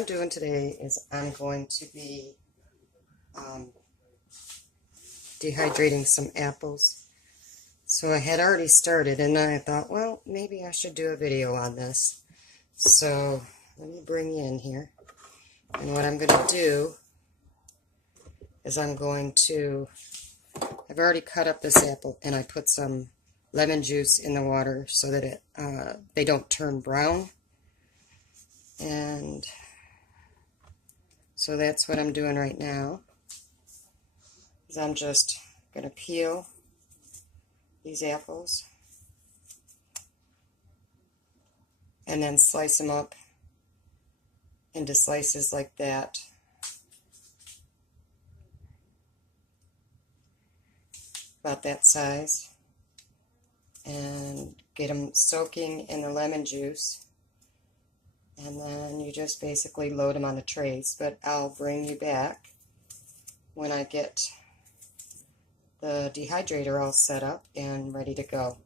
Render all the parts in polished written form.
I'm doing today is I'm going to be dehydrating some apples. So I had already started and I thought, well, maybe I should do a video on this. So let me bring you in here. And what I'm going to do is I've already cut up this apple and I put some lemon juice in the water so that they don't turn brown. And so that's what I'm doing right now. Is I'm just going to peel these apples and then slice them up into slices like that. About that size. And get them soaking in the lemon juice. And then you just basically load them on the trays. But I'll bring you back when I get the dehydrator all set up and ready to go.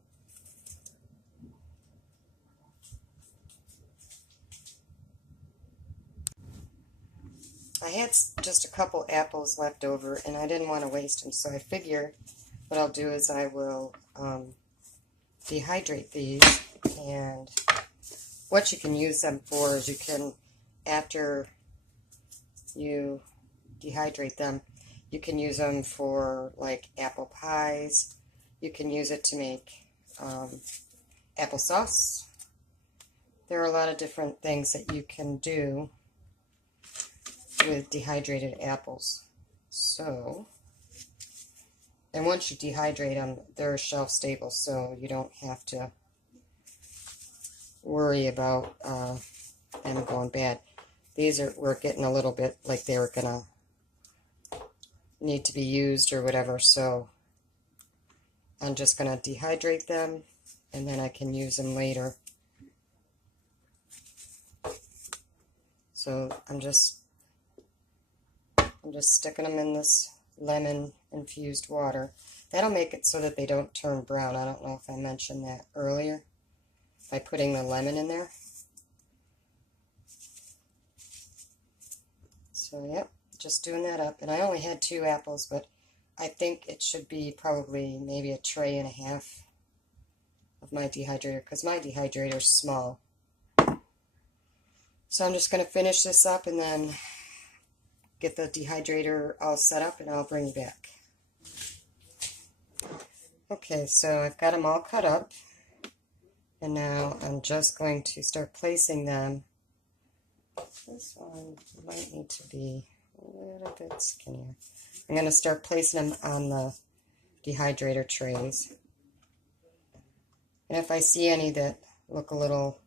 I had just a couple apples left over and I didn't want to waste them, so I figure what I'll do is I will dehydrate these. And what you can use them for is you can, after you dehydrate them, you can use them for like apple pies. You can use it to make applesauce. There are a lot of different things that you can do with dehydrated apples. So, and once you dehydrate them, they're shelf stable, so you don't have to worry about them going bad. These were getting a little bit like they were gonna need to be used or whatever, so I'm just gonna dehydrate them and then I can use them later. So I'm just sticking them in this lemon infused water. That'll make it so that they don't turn brown. I don't know if I mentioned that earlier by putting the lemon in there. So yep, just doing that up. And I only had 2 apples, but I think it should be probably maybe a tray and a half of my dehydrator, because my dehydrator is small. So I'm just going to finish this up and then get the dehydrator all set up and I'll bring you back. Okay, so I've got them all cut up and now I'm just going to start placing them. This one might need to be a little bit skinnier. I'm going to start placing them on the dehydrator trays. And if I see any that look a little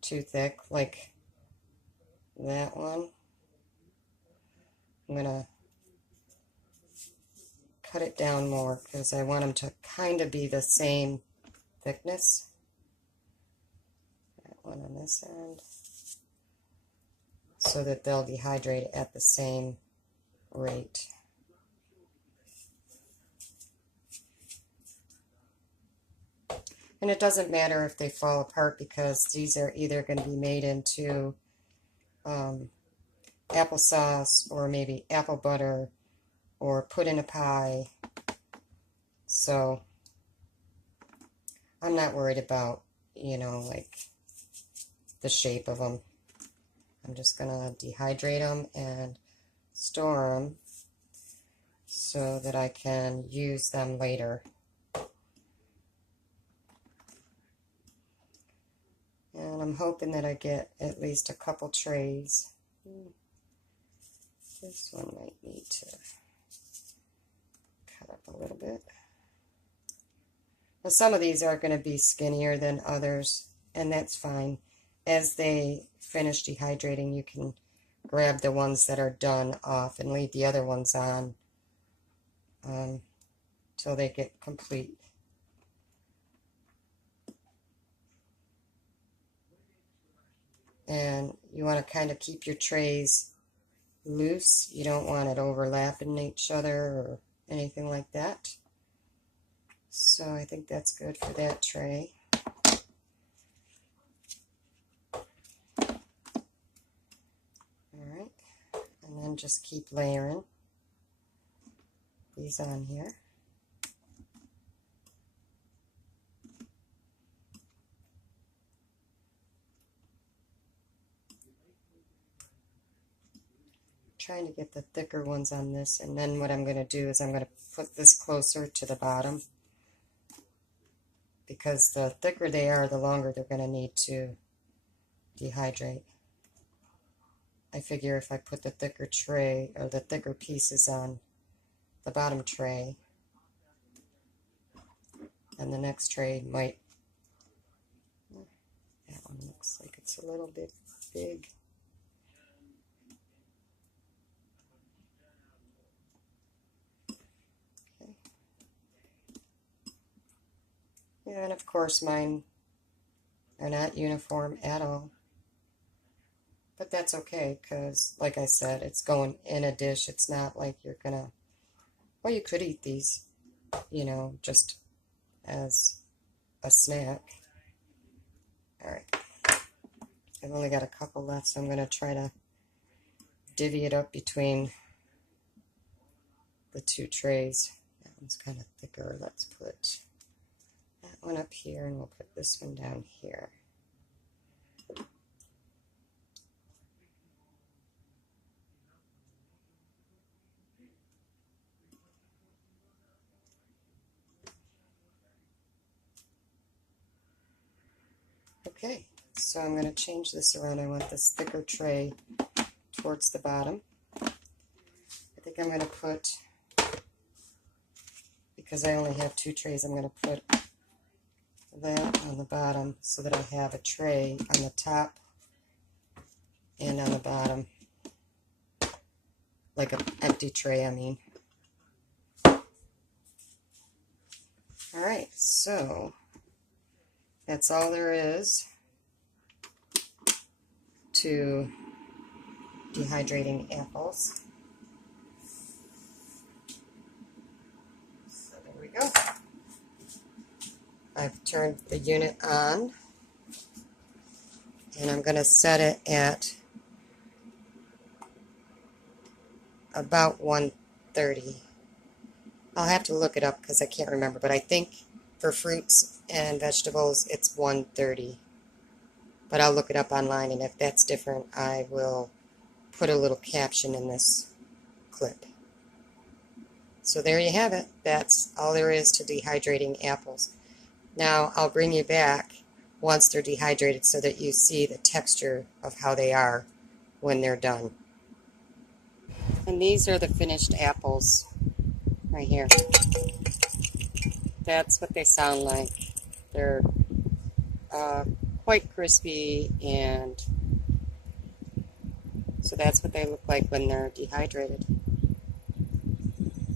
too thick, like that one, I'm going to cut it down more because I want them to kind of be the same thickness. That one on this end. So that they'll dehydrate at the same rate. And it doesn't matter if they fall apart because these are either going to be made into applesauce or maybe apple butter or put in a pie. So I'm not worried about, like the shape of them. I'm just going to dehydrate them and store them so that I can use them later. And I'm hoping that I get at least a couple trays. This one might need to cut up a little bit. Now some of these are going to be skinnier than others, and that's fine. As they finish dehydrating, you can grab the ones that are done off and leave the other ones on till they get complete. And you want to kind of keep your trays loose. You don't want it overlapping each other or anything like that. So I think that's good for that tray. and just keep layering these on here. Trying to get the thicker ones on this, and then what I'm going to do is I'm going to put this closer to the bottom, because the thicker they are, the longer they're going to need to dehydrate. I figure if I put the thicker tray, or the thicker pieces on the bottom tray, and the next tray might, that one looks like it's a little bit big. Yeah, and of course mine are not uniform at all. But that's okay, because like I said, it's going in a dish. It's not like you're gonna, well, you could eat these, you know, just as a snack. Alright, I've only got a couple left, so I'm going to try to divvy it up between the two trays. That one's kind of thicker. Let's put that one up here, and we'll put this one down here. Okay, so I'm going to change this around. I want this thicker tray towards the bottom. I think I'm going to put, because I only have two trays, I'm going to put that on the bottom so that I have a tray on the top and on the bottom, like an empty tray, I mean. Alright, so that's all there is to dehydrating apples. So there we go. I've turned the unit on, and I'm going to set it at about 130. I'll have to look it up because I can't remember, but I think for fruits and vegetables it's 130. But I'll look it up online, and if that's different, I will put a little caption in this clip. So there you have it. That's all there is to dehydrating apples. Now I'll bring you back once they're dehydrated so that you see the texture of how they are when they're done. And these are the finished apples right here. That's what they sound like. They're quite crispy, and so that's what they look like when they're dehydrated.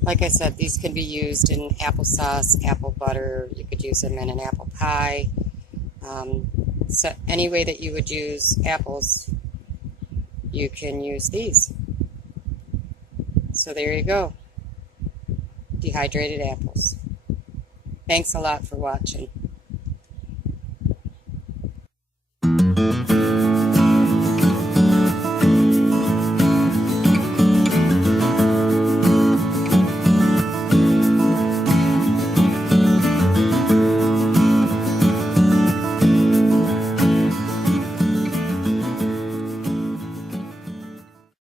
Like I said, these can be used in applesauce, apple butter. You could use them in an apple pie. So any way that you would use apples, you can use these. So there you go. Dehydrated apples. Thanks a lot for watching.